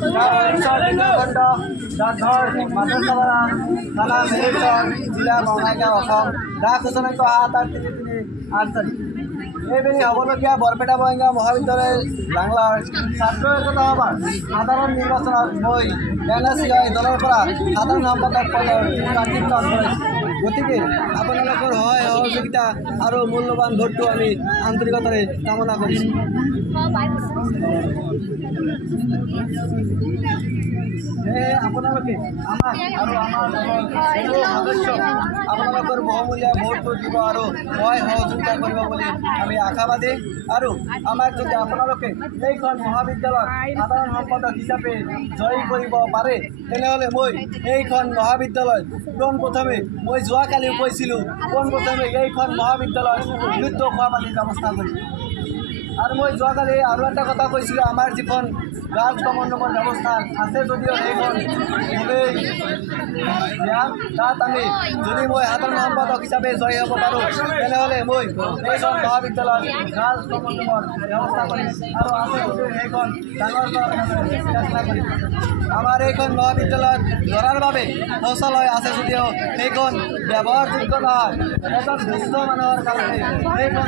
খণ্ড ডাকঘৰ মাধৱনগৰা থানা মেহেৰচৰ জিলা বঙাইগাঁও অসম ডাক সূচনাংক 78338 এইবেলি হ'বলগীয়া বৰপেটা বঙাইগাঁও মহাবিদ্যালয় বাংলাৰ ছাত্ৰ একতা সভাৰ সাধাৰণ নিৰ্বাচনত মই NSCI দলৰ পৰা সাধাৰণ সম্পাদক পদৰ প্ৰাৰ্থিত্ব আগবঢ়াইছোঁ। গতিকে আপোনালোকৰ সহায় সহযোগিতা আৰু মূল্যৱান ভোটটো আমি আন্তৰিকতাৰে কামনা কৰিছোঁ। আপোনালোকে আমাক আৰু আমাৰ সদস্যক আপোনালোকৰ বহুমূলীয়া ভোটটো দিব আৰু সহায় সহযোগিতা কৰিব বুলি আমি আশাবাদী। আৰু আমাক যদি আপোনালোকে এইখন মহাবিদ্যালয়ত সাধাৰণ সম্পাদক হিচাপে জয়ী কৰিব পাৰে তেনেহ'লে মই এইখন মহাবিদ্যালয় পোনপ্ৰথমে মই যোৱাকালিও কৈছিলোঁ পোনপ্ৰথমে এইখন মহাবিদ্যালয়ত বিশুদ্ধ খোৱা পানীৰ ব্যৱস্থা কৰিম। আৰু মই যোৱাকালি আৰু এটা কথা কৈছিলোঁ, আমাৰ যিখন গাৰ্লছ কমন ৰুমৰ ব্যৱস্থা আছে যদিও সেইখন খুবেই বেয়া। তাত আমি যদি মই সাধাৰণ সম্পাদক হিচাপে জয়ী হ'ব পাৰোঁ তেনেহ'লে মই এইখন মহাবিদ্যালয়ত গাৰ্লছ কমন ৰুমৰ ব্যৱস্থা কৰিম আৰু আছে যদিও সেইখন ডাঙৰ চেষ্টা কৰিম। আমাৰ এইখন মহাবিদ্যালয়ত ল'ৰাৰ বাবে শৌচালয় আছে যদিও সেইখন ব্যৱহাৰযোগ্য নহয়। এজন দুষ্ট মানুহৰ কাৰণে সেইখন